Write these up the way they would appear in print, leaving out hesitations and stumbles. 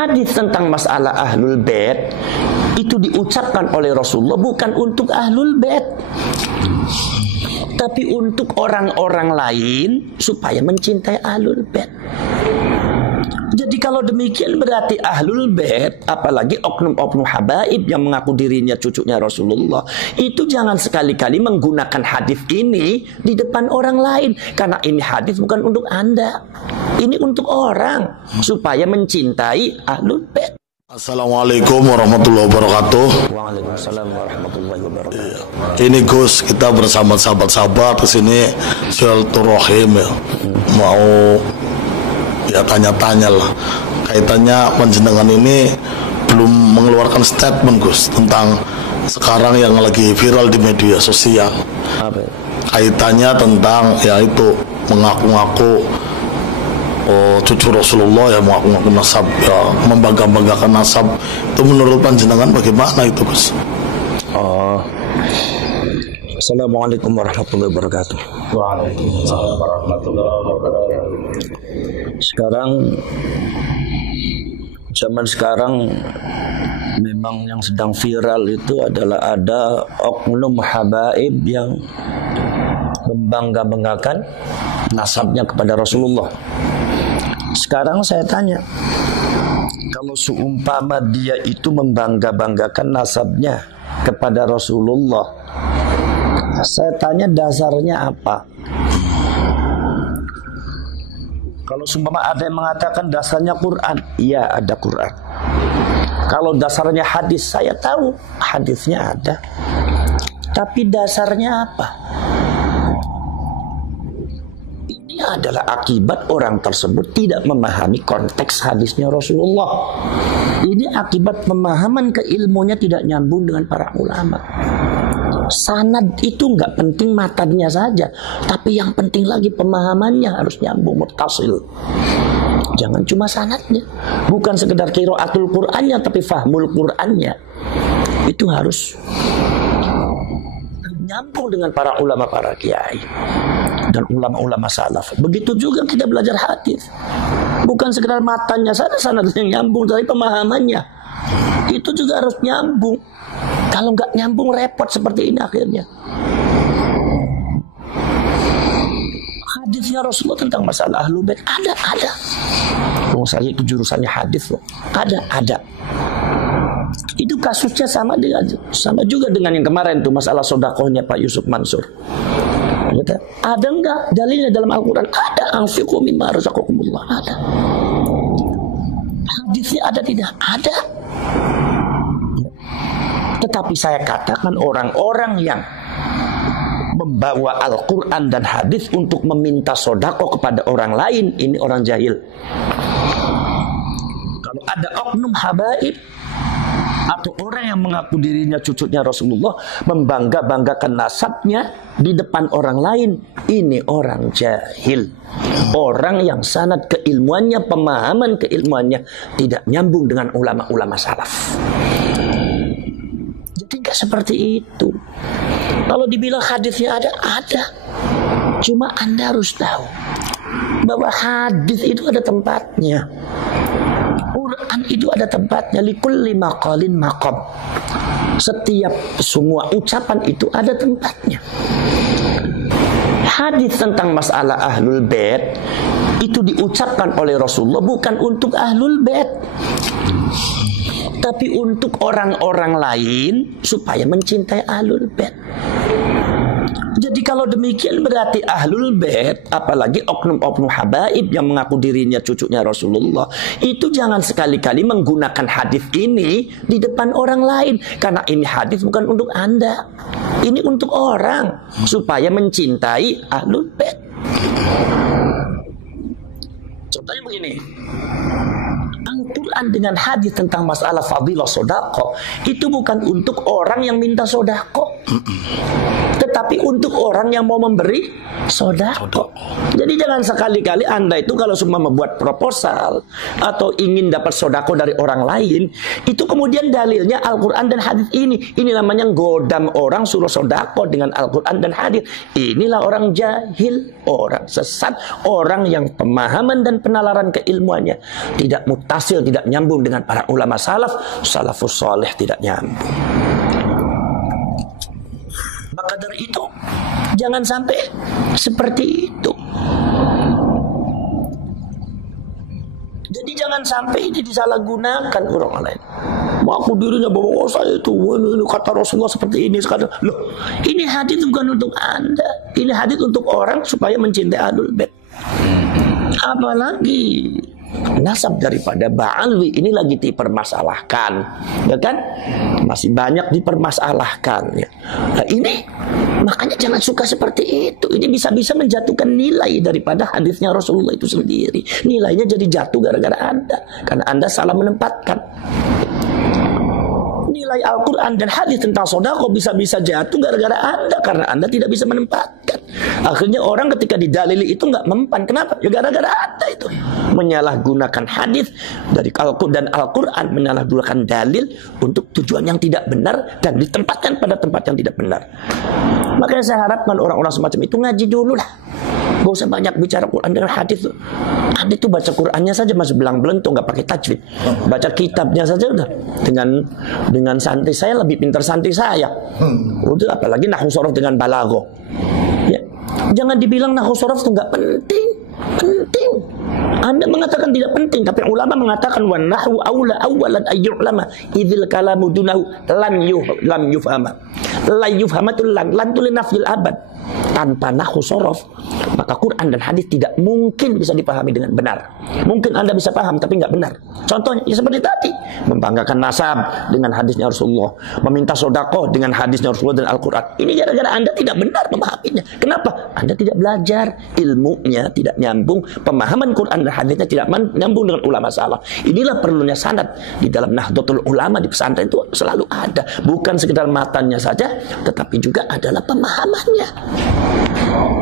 Hadis tentang masalah ahlul bait itu diucapkan oleh Rasulullah bukan untuk ahlul bait, tapi untuk orang-orang lain supaya mencintai ahlul bait. Jadi kalau demikian berarti ahlul bait, apalagi oknum-oknum habaib yang mengaku dirinya cucunya Rasulullah, itu jangan sekali-kali menggunakan hadis ini di depan orang lain, karena ini hadis bukan untuk Anda, ini untuk orang supaya mencintai ahlul bait. Assalamualaikum warahmatullahi wabarakatuh. Waalaikumsalam warahmatullahi wabarakatuh. Ini Gus, kita bersama sahabat-sahabat kesini silaturahim ya. Mau ya tanya-tanya lah. Kaitannya panjenengan ini belum mengeluarkan statement Gus tentang sekarang yang lagi viral di media sosial. Apa? Kaitannya tentang ya itu mengaku-ngaku cucu Rasulullah, ya mengaku nasab, ya membangga-banggakan nasab. Itu menurut panjenengan bagaimana itu Gus? Assalamualaikum warahmatullahi wabarakatuh. Waalaikumsalam warahmatullahi wabarakatuh. Zaman sekarang memang yang sedang viral itu adalah ada oknum habaib yang membangga-banggakan nasabnya kepada Rasulullah. Sekarang saya tanya, kalau seumpama dia itu membangga-banggakan nasabnya kepada Rasulullah, saya tanya dasarnya apa? Kalau seumpama ada yang mengatakan dasarnya Quran, iya ada Quran. Kalau dasarnya hadis, saya tahu hadisnya ada. Tapi dasarnya apa? Ini adalah akibat orang tersebut tidak memahami konteks hadisnya Rasulullah. Ini akibat pemahaman keilmuannya tidak nyambung dengan para ulama. Sanad itu nggak penting matanya saja, tapi yang penting lagi pemahamannya harus nyambung, muttasil. Jangan cuma sanadnya, bukan sekedar qiraatul Qur'annya, tapi fahmul Qur'annya. Itu harus nyambung dengan para ulama, para kiai dan ulama-ulama salaf. Begitu juga kita belajar hadis, bukan sekedar matanya saja sanadnya nyambung, tapi pemahamannya itu juga harus nyambung. Kalau nggak nyambung repot seperti ini akhirnya. Hadisnya Rasulullah tentang masalah ahlul bait ada. Oh, saya itu jurusannya hadis loh. Ada. Itu kasusnya sama juga dengan yang kemarin tuh masalah sodakohnya Pak Yusuf Mansur. Ada enggak dalilnya dalam Al-Quran? Ada. Anfiqu mimma razaqakumullah. Ada. Hadisnya ada tidak? Ada. Tetapi saya katakan orang-orang yang membawa Al-Quran dan hadis untuk meminta sodako kepada orang lain, ini orang jahil. Kalau ada oknum habaib atau orang yang mengaku dirinya cucunya Rasulullah, membangga-banggakan nasabnya di depan orang lain, ini orang jahil. Orang yang sanad keilmuannya, pemahaman keilmuannya tidak nyambung dengan ulama-ulama salaf. Tidak seperti itu. Kalau dibilang hadisnya ada. Cuma Anda harus tahu bahwa hadis itu ada tempatnya. Quran itu ada tempatnya. Likulli maqalin maqam. Setiap semua ucapan itu ada tempatnya. Hadis tentang masalah ahlul bait itu diucapkan oleh Rasulullah bukan untuk ahlul bait, tapi untuk orang-orang lain supaya mencintai ahlul bait. Jadi kalau demikian berarti ahlul bait, apalagi oknum-oknum habaib yang mengaku dirinya cucunya Rasulullah, itu jangan sekali-kali menggunakan hadis ini di depan orang lain, karena ini hadis bukan untuk Anda, ini untuk orang supaya mencintai ahlul bait. Contohnya begini, Al-Quran dengan hadis tentang masalah fadilah sodako itu bukan untuk orang yang minta sodako. Tetapi untuk orang yang mau memberi sedekah. Jadi jangan sekali-kali Anda itu kalau semua membuat proposal atau ingin dapat sedekah dari orang lain, itu kemudian dalilnya Al-Quran dan hadis ini. Ini namanya godam orang suruh sedekah dengan Al-Quran dan hadis. Inilah orang jahil, orang sesat, orang yang pemahaman dan penalaran keilmuannya tidak mutasil, tidak nyambung dengan para ulama salafus saleh, tidak nyambung. Maka dari itu jangan sampai seperti itu. Jadi jangan sampai ini disalahgunakan orang lain. Mengaku dirinya bahwa saya itu ini kata Rasulullah seperti ini sekarang. Loh, ini hadis bukan untuk Anda. Ini hadis untuk orang supaya mencintai Ahlul Bait. Apalagi nasab daripada Ba'alwi ini lagi dipermasalahkan, ya kan? Masih banyak dipermasalahkan, ya. Nah ini makanya jangan suka seperti itu. Ini bisa-bisa menjatuhkan nilai daripada hadisnya Rasulullah itu sendiri. Nilainya jadi jatuh gara-gara Anda, karena Anda salah menempatkan. Nilai Al-Quran dan hadis tentang sedekah bisa-bisa jatuh gara-gara Anda, karena Anda tidak bisa menempatkan. Akhirnya orang ketika didalili itu nggak mempan. Kenapa? Ya gara-gara Anda itu menyalahgunakan hadis dari Al-Quran dan Al-Quran, menyalahgunakan dalil untuk tujuan yang tidak benar dan ditempatkan pada tempat yang tidak benar. Makanya saya harapkan orang-orang semacam itu ngaji dulu lah. Gak usah banyak bicara Quran dengan hadis tuh. Anda itu baca Qurannya saja masih belang-belentung, nggak pakai tajwid. Baca kitabnya saja udah dengan santri saya lebih pintar santri saya. Udah apalagi nahwu sorof dengan balaghah. Ya. Jangan dibilang nahwu sorof itu nggak penting. Penting. Anda mengatakan tidak penting, tapi ulama mengatakan wa nahwu aula awalan ayyu'lama idzil kalamu dunahu lam yufhama. La yufhamatul lan tu li nafyil abad. Tanpa nahwu sorof, maka Quran dan hadis tidak mungkin bisa dipahami dengan benar. Mungkin Anda bisa paham tapi nggak benar. Contohnya ya seperti tadi, membanggakan nasab dengan hadisnya Rasulullah, meminta sedekah dengan hadisnya Rasulullah dan Al-Quran. Ini gara-gara Anda tidak benar memahaminya. Kenapa? Anda tidak belajar, ilmunya tidak nyambung, pemahaman Quran dan hadisnya tidak nyambung dengan ulama salaf. Inilah perlunya sanad di dalam Nahdlatul Ulama di pesantren itu selalu ada, bukan sekedar matanya saja, tetapi juga adalah pemahamannya.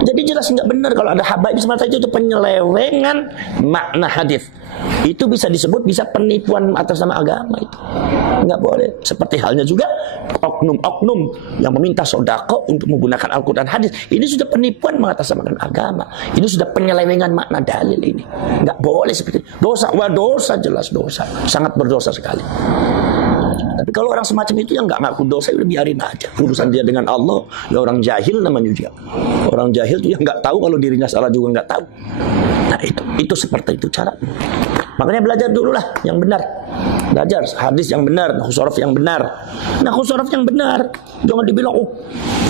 Jadi jelas nggak benar kalau ada habaib semata itu penyelewengan makna hadis. Itu bisa disebut bisa penipuan atas nama agama itu. Nggak boleh. Seperti halnya juga oknum-oknum yang meminta sedekah untuk menggunakan Al-Quran hadis. Ini sudah penipuan mengatasnamakan agama. Ini sudah penyelewengan makna dalil ini. Nggak boleh seperti itu. Dosa, dosa jelas dosa. Sangat berdosa sekali. Tapi kalau orang semacam itu yang nggak ngaku dosa, udah biarin aja. Urusan dia dengan Allah, ya orang jahil namanya juga. Orang jahil tuh yang nggak tahu kalau dirinya salah juga nggak tahu. Nah itu seperti itu cara. Makanya belajar dulu lah yang benar. Belajar hadis yang benar, nahwu sorof yang benar. Nahwu sorof yang benar. Jangan dibilang, oh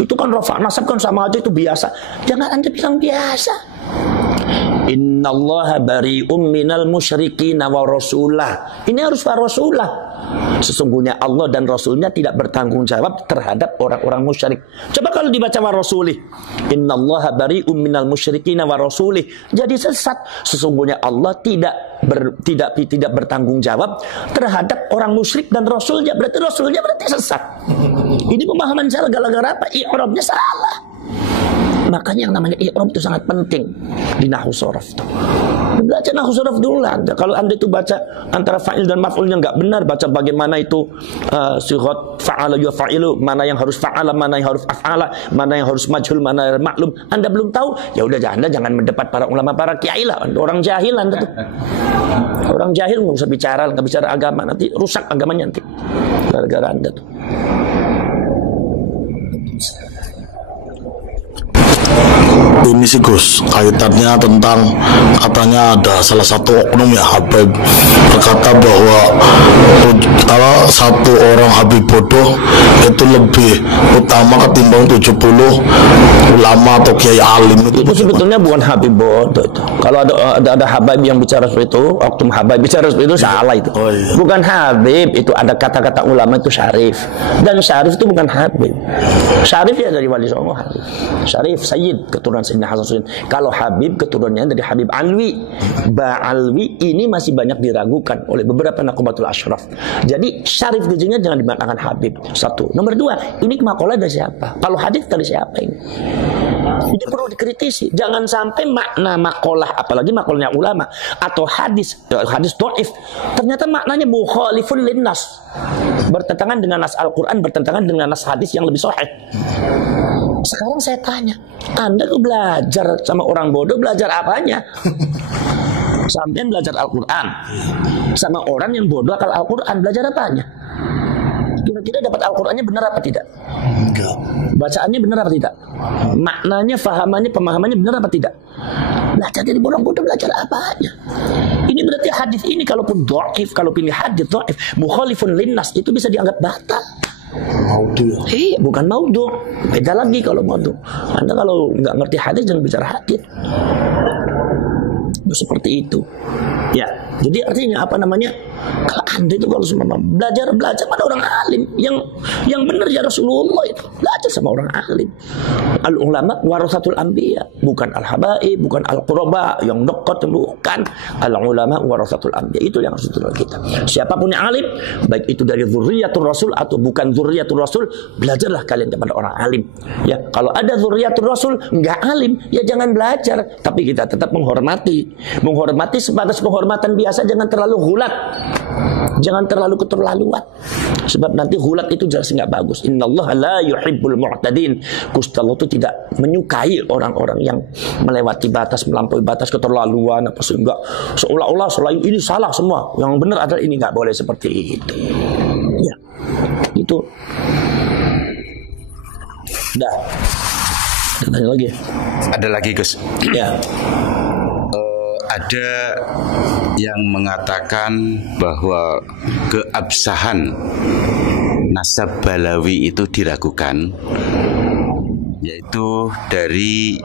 itu kan rafa nasab kan sama aja itu biasa. Jangan Anda bilang biasa. Innallaha bari'um minal musyrikin wa rasulah. Ini harus wa rasulah. Sesungguhnya Allah dan Rasulnya tidak bertanggung jawab terhadap orang-orang musyrik. Coba kalau dibaca wa rasulih, innallaha bari'um minal musyrikin wa rasulih. Jadi sesat. Sesungguhnya Allah tidak bertanggung jawab terhadap orang musyrik dan Rasulnya. Berarti Rasulnya berarti sesat. Ini pemahaman salah gara-gara apa? I'rabnya salah. Makanya yang namanya i'rab itu sangat penting di nahwu sorof itu. Belajar nahwu sorof dulu lah. Kalau Anda itu baca antara fa'il dan maf'ulnya nggak benar, baca bagaimana itu sighat fa'ala yufa'ilu, mana yang harus fa'ala, mana yang harus af'ala, mana yang harus majhul, mana yang maklum. Anda belum tahu, ya udah Anda jangan mendebat para ulama, para kiai lah. Orang jahil Anda tuh. Orang jahil nggak usah bicara, nggak bicara agama, nanti rusak agamanya nanti. Gara-gara Anda tuh. Ini sih Gus, kaitannya tentang katanya ada salah satu oknum ya Habib berkata bahwa kalau satu orang Habib bodoh itu lebih utama ketimbang 70 ulama atau kiai alim. Itu sebetulnya bukan Habib bodoh itu. Kalau ada Habib yang bicara seperti itu, oknum Habib bicara seperti itu salah itu. Oh, iya. Bukan Habib, itu ada kata-kata ulama itu syarif. Dan syarif itu bukan Habib. Syarif ya dari Wali Songo. Syarif Sayyid, keturunan Sayyidina Hasan Sudin. Kalau Habib keturunannya dari Habib Alwi. Ba'alwi ini masih banyak diragukan oleh beberapa nakobatul asyraf. Jadi Jadi syarif tujuannya jangan dimaknakan Habib. Satu. Nomor dua, ini makalah dari siapa? Kalau hadis dari siapa ini? Ini perlu dikritisi. Jangan sampai makna makalah, apalagi makalahnya ulama atau hadis dhaif, ternyata maknanya mukhalifun linnas, bertentangan dengan nas Al-Quran, bertentangan dengan nas hadis yang lebih sahih. Sekarang saya tanya, Anda tuh belajar sama orang bodoh, belajar apanya? Sampai belajar Al-Quran sama orang yang bodoh akal Al-Quran, belajar apanya? Kira-kira dapat Al-Qurannya benar apa tidak? Enggak. Bacaannya benar apa tidak? Maknanya, fahamannya, pemahamannya benar apa tidak? Belajar dari orang bodoh, belajar apanya? Ini berarti hadis ini kalaupun dhaif, kalau pilih hadis dhaif, mukhalifun linnas, itu bisa dianggap batal. Maudhu. Bukan maudhu. Beda lagi kalau maudhu. Anda kalau nggak ngerti hadis jangan bicara hadis. Seperti itu. Ya, jadi artinya apa namanya? Kalau Anda itu kalau semua belajar pada orang alim yang benar ya Rasulullah itu. Belajar sama orang alim. Al ulama warasatul anbiya, bukan al habaib, bukan al quraba yang dekat, bukan. Al ulama warasatul anbiya, itu yang harus diterima kita. Siapapun yang alim, baik itu dari dzurriyyatur rasul atau bukan dzurriyyatur rasul, belajarlah kalian kepada orang alim. Ya, kalau ada dzurriyyatur rasul enggak alim, ya jangan belajar, tapi kita tetap menghormati sebatas penghormatan biasa, jangan terlalu hulat, jangan terlalu keterlaluan, sebab nanti hulat itu jelas nggak bagus. Innallaha la yuhibbul mu'tadin. Gusti Allah itu tidak menyukai orang-orang yang melewati batas, melampaui batas, keterlaluan apa sehingga seolah-olah selain ini salah semua, yang benar adalah ini. Nggak boleh seperti itu. Ya, itu. Dah. Tanya lagi. Ada lagi, Gus. Ya. Ada yang mengatakan bahwa keabsahan nasab Balawi itu diragukan, yaitu dari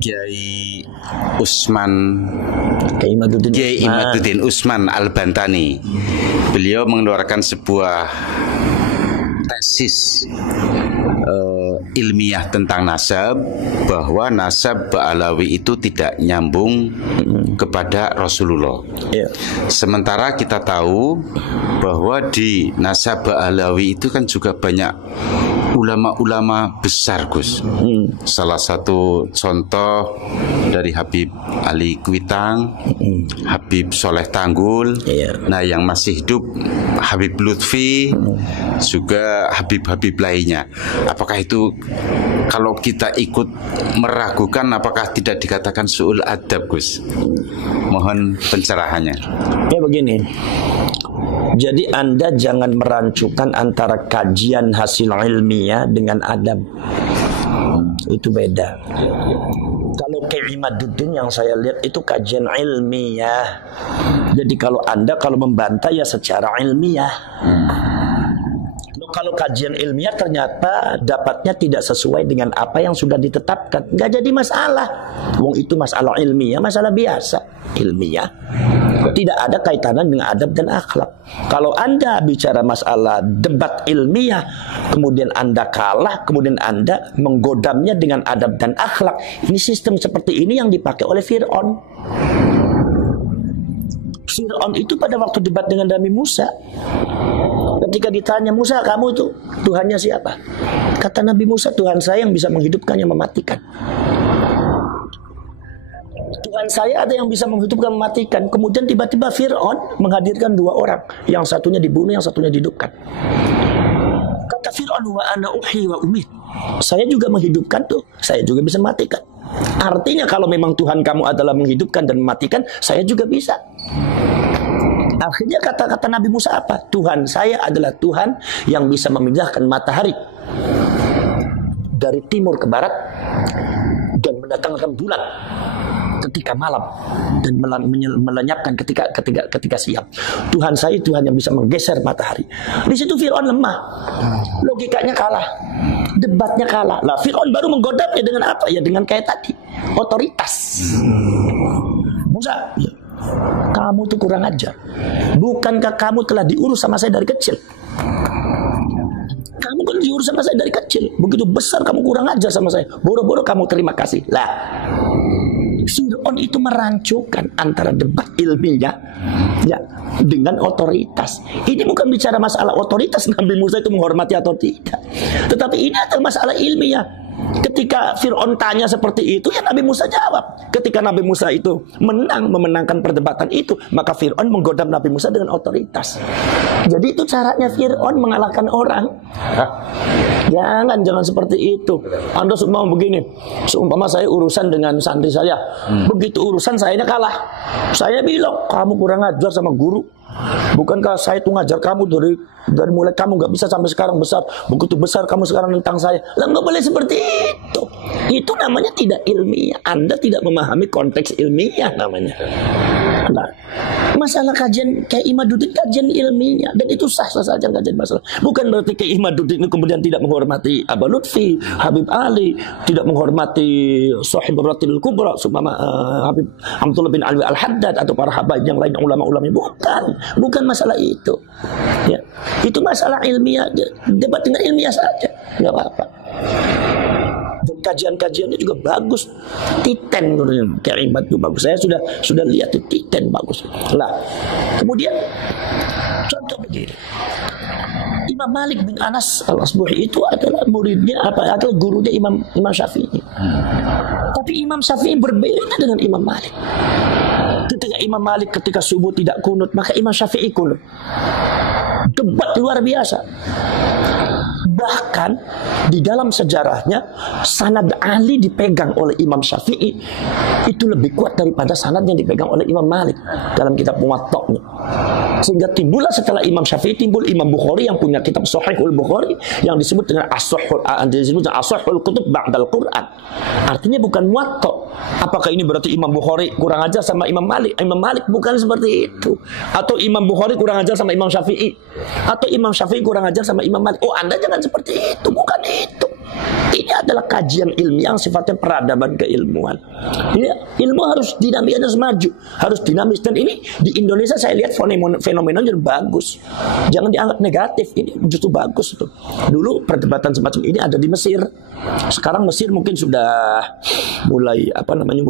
Kiai Imaduddin Usman Al-Bantani. Beliau mengeluarkan sebuah tesis ilmiah tentang nasab, bahwa nasab Ba'alawi itu tidak nyambung kepada Rasulullah. Sementara kita tahu bahwa di nasab Ba'alawi itu kan juga banyak ulama-ulama besar, Gus. Salah satu contoh dari Habib Ali Kuitang, Habib Soleh Tanggul, nah yang masih hidup Habib Lutfi, juga Habib-Habib lainnya. Apakah itu kalau kita ikut meragukan, apakah tidak dikatakan su'ul adab, Gus? Mohon pencerahannya. Ya begini. Jadi Anda jangan merancukan antara kajian hasil ilmiah dengan adab. Itu beda. Kalau Kiai Imaduddin yang saya lihat itu kajian ilmiah. Jadi kalau Anda membantah ya secara ilmiah. Kalau kajian ilmiah ternyata dapatnya tidak sesuai dengan apa yang sudah ditetapkan, nggak jadi masalah. Wong itu masalah ilmiah, masalah biasa ilmiah. Tidak ada kaitannya dengan adab dan akhlak. Kalau Anda bicara masalah debat ilmiah, kemudian Anda kalah, kemudian Anda menggodamnya dengan adab dan akhlak. Ini sistem seperti ini yang dipakai oleh Fir'aun. Fir'aun itu pada waktu debat dengan Nabi Musa, ketika ditanya, Musa kamu itu Tuhannya siapa? Kata Nabi Musa, Tuhan saya yang bisa menghidupkan, yang mematikan. Tuhan saya ada yang bisa menghidupkan, mematikan. Kemudian tiba-tiba Fir'aun menghadirkan dua orang, yang satunya dibunuh, yang satunya dihidupkan. Kata Fir'aun, wa ana uhi wa umit, saya juga menghidupkan tuh, saya juga bisa mematikan. Artinya kalau memang Tuhan kamu adalah menghidupkan dan mematikan, saya juga bisa. Akhirnya kata-kata Nabi Musa apa? Tuhan saya adalah Tuhan yang bisa memindahkan matahari dari timur ke barat dan mendatangkan bulan ketika malam dan melenyapkan ketika siang. Tuhan saya Tuhan yang bisa menggeser matahari. Di situ Fir'aun lemah, logikanya kalah, debatnya kalah. Lah Fir'aun baru menggodamnya dengan apa? Ya dengan kayak tadi, otoritas. Musa, ya, kamu tuh kurang ajar. Bukankah kamu telah diurus sama saya dari kecil? Kamu kan diurus sama saya dari kecil. Begitu besar kamu kurang ajar sama saya. Boro-boro kamu terima kasih. Lah, Fir'aun itu merancukan antara debat ilmiah ya dengan otoritas. Ini bukan bicara masalah otoritas Nabi Musa itu menghormati atau tidak, tetapi ini adalah masalah ilmiah. Ketika Fir'aun tanya seperti itu, ya Nabi Musa jawab. Ketika Nabi Musa itu memenangkan perdebatan itu, maka Fir'aun menggoda Nabi Musa dengan otoritas. Jadi itu caranya Fir'aun mengalahkan orang. Jangan seperti itu. Anda mau begini, seumpama saya urusan dengan santri saya, begitu urusan saya kalah, saya bilang kamu kurang ajar sama guru. Bukankah saya itu ngajar kamu dari mulai kamu nggak bisa sampai sekarang besar, begitu besar kamu sekarang tentang saya. Lah nggak boleh seperti itu. Itu namanya tidak ilmiah. Anda tidak memahami konteks ilmiah namanya. Nah, masalah kajian kayak Imaduddin kajian ilmiah dan itu sah-sah saja kajian masalah. Bukan berarti kayak Imaduddin itu kemudian tidak menghormati Aba Lutfi, Habib Ali, tidak menghormati Sahib Ratil Kubra, Habib Abdullah bin Alwi Al-Haddad atau para habaib yang lain ulama-ulama. Bukan masalah itu. Ya, itu masalah ilmiah. Debat dengan ilmiah saja, nggak apa-apa. Dan kajian-kajiannya juga bagus. Titen kayak Imad itu bagus. Saya sudah lihat itu Titen bagus. Lah, kemudian contoh begini. Imam Malik bin Anas Al-Asbuhi itu adalah muridnya adalah gurunya Imam Syafi'i. Tapi Imam Syafi'i berbeda dengan Imam Malik. Ketika Imam Malik ketika subuh tidak kunut, maka Imam Syafi'i kunut. Debat luar biasa. Bahkan di dalam sejarahnya sanad Ali dipegang oleh Imam Syafi'i itu lebih kuat daripada sanad yang dipegang oleh Imam Malik dalam kitab Muwatta'nya. Sehingga timbullah setelah Imam Syafi'i timbul Imam Bukhari yang punya kitab Sahihul Bukhari yang disebut dengan As-Sahihul Kutub Ba'dal Quran. Artinya bukan Muwatta'. Apakah ini berarti Imam Bukhari kurang ajar sama Imam Malik? Imam Malik bukan seperti itu. Atau Imam Bukhari kurang ajar sama Imam Syafi'i? Atau Imam Syafi'i kurang ajar sama Imam Malik? Oh, Anda jangan seperti itu, bukan itu. Ini adalah kajian ilmiah yang sifatnya peradaban keilmuan. Ya, ilmu harus dinamis, harus maju, harus dinamis. Dan ini di Indonesia saya lihat fenomenanya bagus. Jangan dianggap negatif, ini justru bagus tuh. Dulu perdebatan semacam ini ada di Mesir. Sekarang Mesir mungkin sudah mulai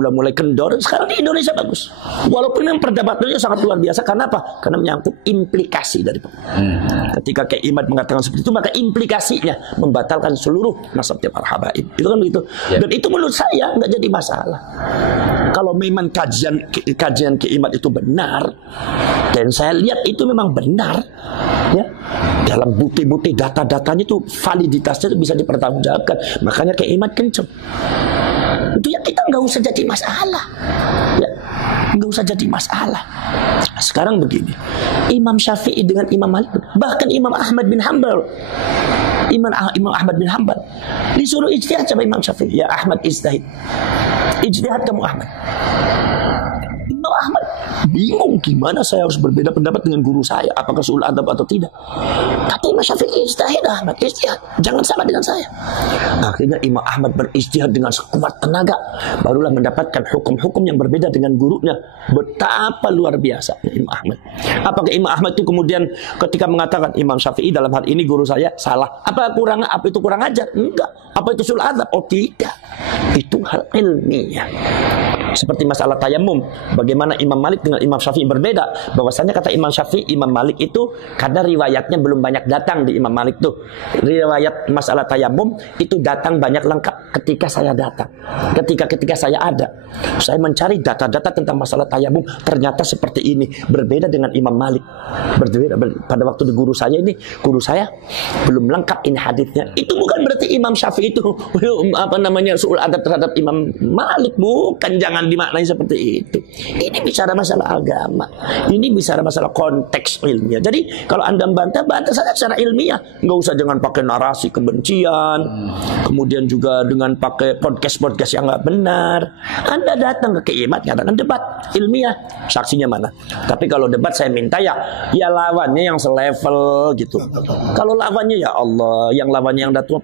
mulai kendor. Sekarang di Indonesia bagus. Walaupun yang perdebatannya sangat luar biasa. Karena apa? Karena menyangkut implikasi dari ketika Kiai Imad mengatakan seperti itu, maka implikasinya membatalkan seluruh nasabnya para habaib. Itu kan begitu. Dan itu menurut saya nggak jadi masalah. Kalau memang kajian Kiai Imad itu benar, dan saya lihat itu memang benar, ya, dalam bukti-bukti data-datanya itu validitasnya itu bisa dipertanggungjawabkan. Makanya Kiai Imad kenceng. Itu ya kita nggak usah jadi masalah. Ya, nggak usah jadi masalah. Sekarang begini, Imam Syafi'i dengan Imam Malik, bahkan Imam Ahmad bin Hanbal, Imam Ahmad bin Hanbal disuruh ijtihad sama Imam Syafi'i. Ya Ahmad ijtihad, ijtihad kamu Ahmad. Imam Ahmad bingung gimana saya harus berbeda pendapat dengan guru saya, apakah suul adab atau tidak. Kata Imam Syafi'i, ijtihad Ahmad, ijtihad, jangan sama dengan saya. Akhirnya Imam Ahmad berijtihad dengan sekuat tenaga, barulah mendapatkan hukum-hukum yang berbeda dengan gurunya. Betapa luar biasa Imam Ahmad. Apakah Imam Ahmad itu kemudian ketika mengatakan Imam Syafi'i dalam hal ini guru saya salah, apa itu kurang ajar? Enggak. Apa itu suul adab? Oh tidak. Itu hal ilmiah. Seperti masalah tayamum, bagaimana Imam Malik dengan Imam Syafi'i berbeda. Bahwasanya kata Imam Syafi'i, Imam Malik itu karena riwayatnya belum banyak datang di Imam Malik tuh. Riwayat masalah tayamum itu datang banyak lengkap ketika saya datang. Ketika saya ada, saya mencari data-data tentang masalah tayamum, ternyata seperti ini, berbeda dengan Imam Malik. Berbeda pada waktu di guru saya belum lengkap ini hadisnya. Itu bukan berarti Imam Syafi'i itu suul adab terhadap Imam Malik, bukan, jangan dimaknai seperti itu. Ini bicara masalah agama, ini bicara masalah konteks ilmiah. Jadi kalau Anda bantah saja secara ilmiah, nggak usah dengan pakai narasi kebencian, kemudian juga dengan pakai podcast yang nggak benar. Anda datang ke Kiai Imad ngadakan debat ilmiah, saksinya mana? Tapi kalau debat saya minta ya lawannya yang selevel gitu. Kalau lawannya ya Allah, yang lawannya yang datang